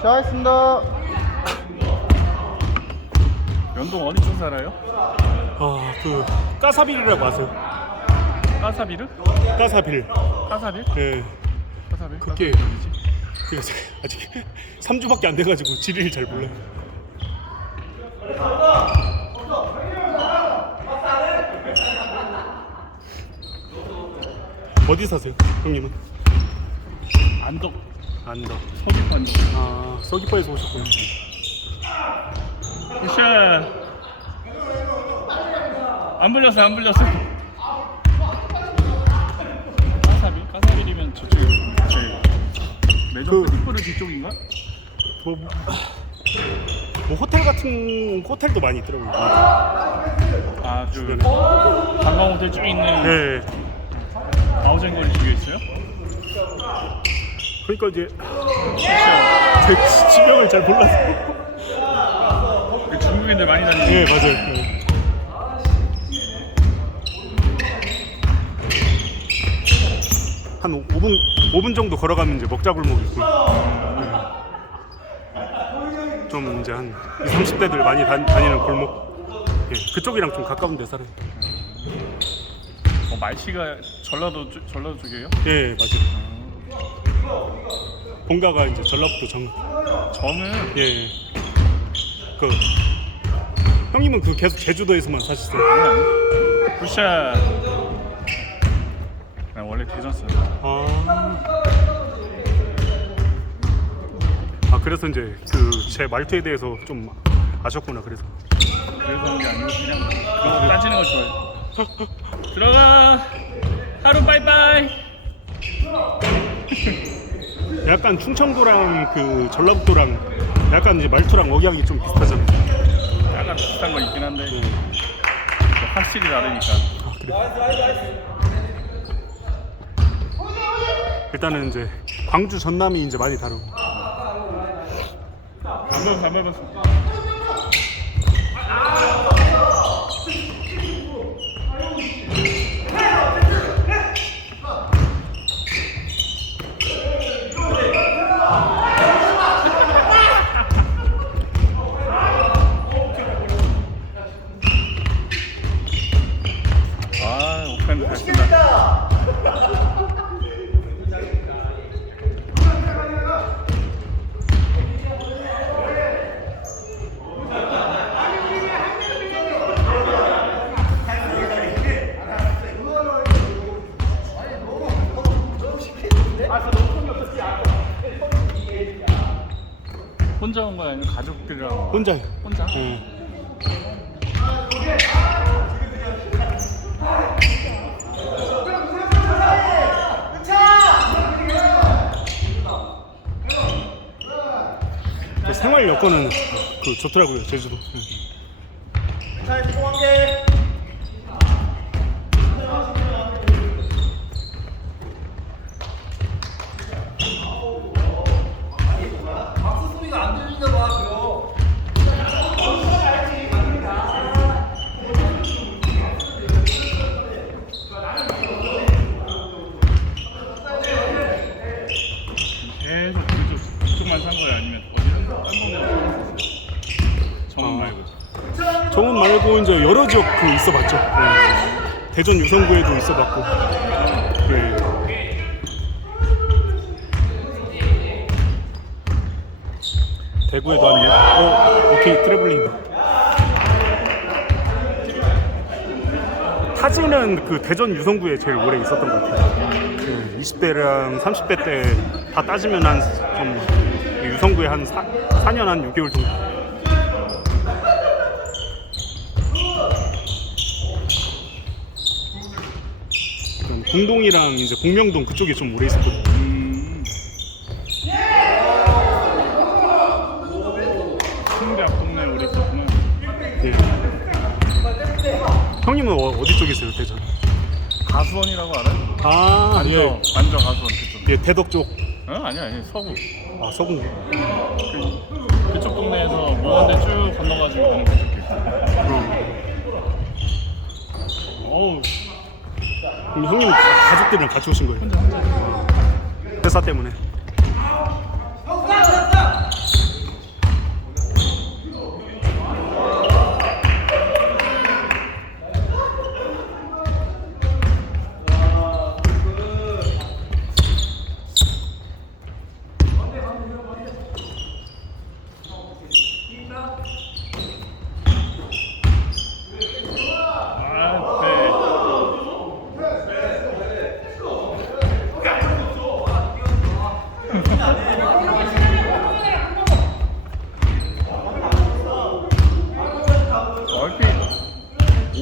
시작하겠습니다. 연동 어디 쪽 살아요? 아, 그 까사빌이라고 아세요? 까사비르? 까사빌. 까사빌? 예. 까사빌? 그게- 까사빌 어디지? 아직 3주밖에 안 돼가지고 지리를 잘 몰라요. 어디 사세요, 형님은? 안덕 안덕 아, 서귀포에서 오셨군요. 굿샷 안 불렸어 안 불렸어 까사빌? 까사빌이면 저쪽 저기 매점 그- 서귀포를 뒤쪽인가? 뭐, 뭐 호텔 같은 호텔도 많이 있더라고요. 아그 주변에. 관광 호텔 쭉 있는 네. 아우젠 거리 쪽에 있어요? 그러니까 이제 제 지명을 잘 몰라서. 그 중국인들 많이 다니는 네, 맞아요. 네. 한 5분 5분 정도 걸어가면 이제 먹자골목 있고 네. 좀 이제 한 20, 30대들 많이 다, 다니는 골목 예, 그쪽이랑 좀 가까운 데 살아요. 어, 말씨가 전라도 쪽- 전라도 쪽이에요? 예, 맞아요. 본가가 이제 전라북도 정. 저는 예. 예. 그 형님은 그 계속 제주도에서만 사셨어요. 굿샷 난 원래 대전 써요 아. 아 그래서 이제 그 제 말투에 대해서 좀 아셨구나 그래서 그래서 그런 게 아니고 그냥 거 따지는 거 좋아해요 들어가 하루 빠이빠이 약간 충청도랑 그 전라북도랑 약간 이제 말투랑 억양이 좀 비슷하잖아요. 약간 비슷한 거 있긴 한데 확실히 다르니까 아 그래. 일단은 이제 광주 전남이 이제 많이 다르고 안 밟았어 안 밟았어 아 오펜드 잘 쓴다 혼자 온 거야 아니면 가족들이랑? 혼자요. 혼자? 응. 그 생활 여건은 그 좋더라고요 제주도. 응. 계속 그쪽 그쪽만 산 거야 아니면 어디든 딴 동네 정원 아. 말고 정원 말고 이제 여러 지역 그 있어봤죠. 네. 대전 유성구에도 있어봤고. 네. 대구에도 한 어, 오케이 트래블링. 타지는 그 대전 유성구에 제일 오래 있었던 것 같아요. 그 20대랑 30대 때 다 따지면 한 좀 유성구에 한 4, 4년 한 6개월 정도. 공동이랑 이제 공명동 그쪽에 좀 오래 있었거든요. 음. 동네 있었구나 예. 형님은 어, 디 쪽이세요, 대전? 가수원이라고 알아요? 아, 완저 예. 완저 가수원 그쪽 예, 대덕 쪽. 어? 아니야 아니 서구 아, 서구. 그, 그쪽 동네에서 모건대 쭉 건너가지고 가는 거 이렇게 어. 어우 형님 가- 가족들이랑 같이 오신 거예요? 회사 때문에.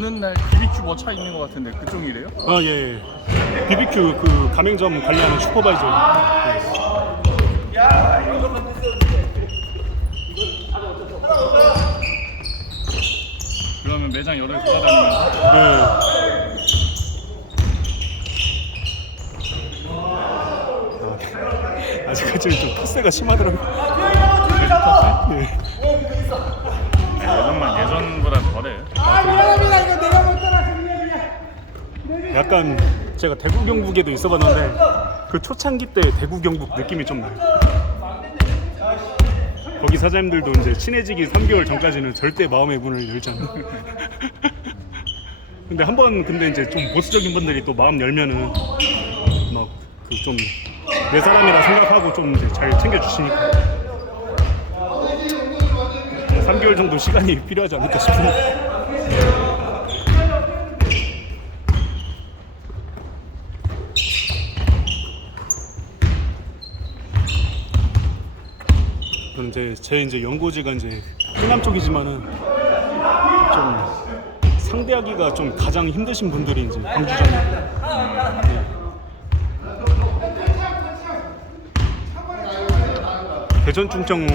오는 날 BBQ 뭐 차 있는 것 같은데 그쪽이래요? 아 예. BBQ 그 가맹점 관리하는 슈퍼바이저. 예. 그러면 매장 여러 개 돌아다니면서 네. 아, 아직까지는 좀 텃세가 심하더라고요. 예. 네, 예전만 예전보다 덜해. 아 미안합니다 이거 못 따라서 미안해 약간 제가 대구 경북에도 있어봤는데 그 초창기 때 대구 경북 느낌이 좀 나요. 거기 사장님들도 이제 친해지기 3개월 전까지는 절대 마음의 문을 열지 않는. 근데 한 번 근데 이제 좀 보수적인 분들이 또 마음 열면은 막 그 좀 내 사람이라 생각하고 좀 잘 챙겨주시니까 3개월 정도 시간이 필요하지 않을까 싶습니다. 저는 이제 제 이제 연고지가 이제 호남 쪽이지만은 좀 상대하기가 좀 가장 힘드신 분들이 이제 광주잖아요. 네. 대전 충청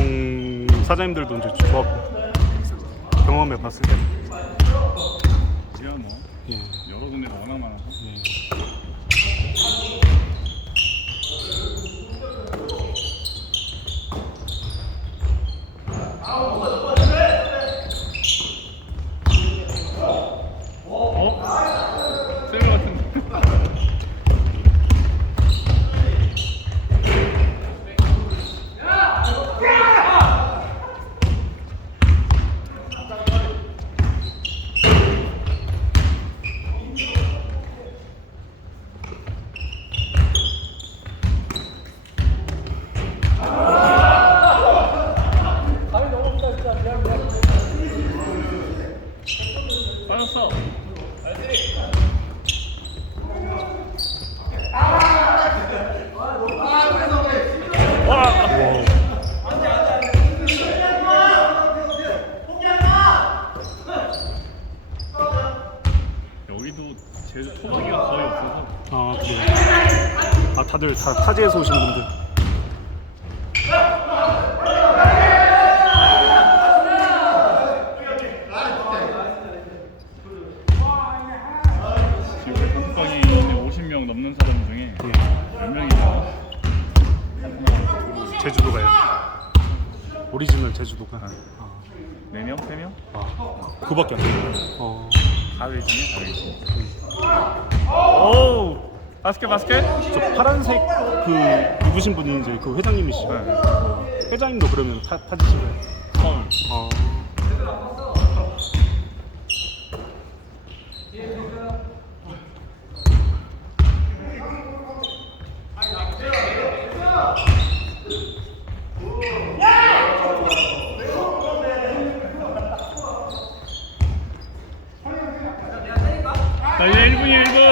사장님들도 이제 좋았고 경험해 봤을 때. 지야 뭐 예. 여러 군데 워낙 많아서. 어? 셀 같은데. 빠졌어. 여기도 제주 토박이가 거의 없어서 아 그래요. 아 다들 다 타지에서 오신 분들. 제주도 가요. 오리지널 제주도가. 아, 4명? 3명? 아, 그밖에 안 돼요. 어. 다 외지네 다 외지 오 바스켓 바스켓? 저 파란색 그 누구신 분이 이제 그 회장님이시죠. 네. 회장님도 그러면 타, 타지신가요? 서울 아. 자 이제 1